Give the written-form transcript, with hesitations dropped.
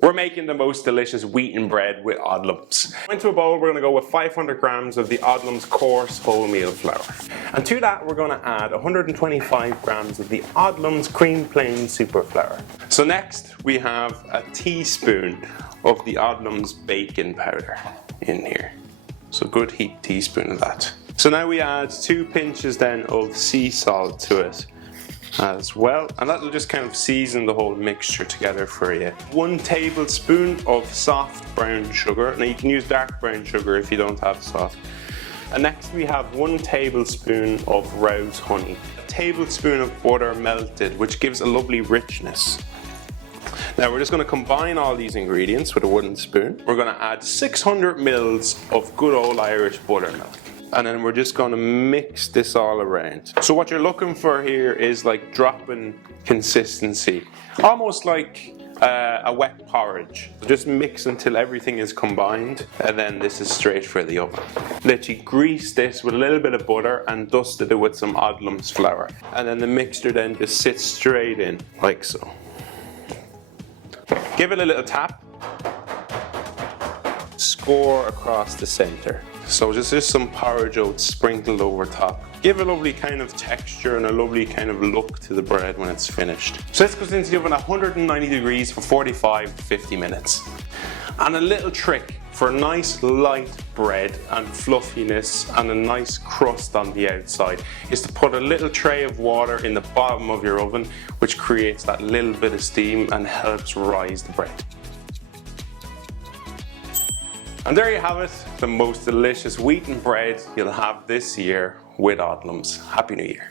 We're making the most delicious wheaten bread with Odlums. Into a bowl, we're going to go with 500 grams of the Odlums coarse wholemeal flour. And to that, we're going to add 125 grams of the Odlums cream plain super flour. So next, we have a teaspoon of the Odlums baking powder in here. So good heaped teaspoon of that. So now we add 2 pinches then of sea salt to it as well, and that will just kind of season the whole mixture together for you. 1 tablespoon of soft brown sugar. Now you can use dark brown sugar if you don't have soft. And next we have 1 tablespoon of rose honey, a tablespoon of butter melted, which gives a lovely richness. Now we're just going to combine all these ingredients with a wooden spoon. We're going to add 600 mils of good old Irish buttermilk. And then we're just going to mix this all around. So what you're looking for here is like dropping consistency, almost like a wet porridge. So just mix until everything is combined, and then this is straight for the oven. Literally grease this with a little bit of butter and dusted it with some Odlums flour. And then the mixture then just sits straight in, like so. Give it a little tap. Score across the center. So just some porridge oats sprinkled over top. Give a lovely kind of texture and a lovely kind of look to the bread when it's finished. So this goes into the oven at 190 degrees for 45 to 50 minutes. And a little trick for a nice light bread and fluffiness and a nice crust on the outside is to put a little tray of water in the bottom of your oven, which creates that little bit of steam and helps rise the bread. And there you have it, the most delicious wheaten bread you'll have this year with Odlums. Happy New Year.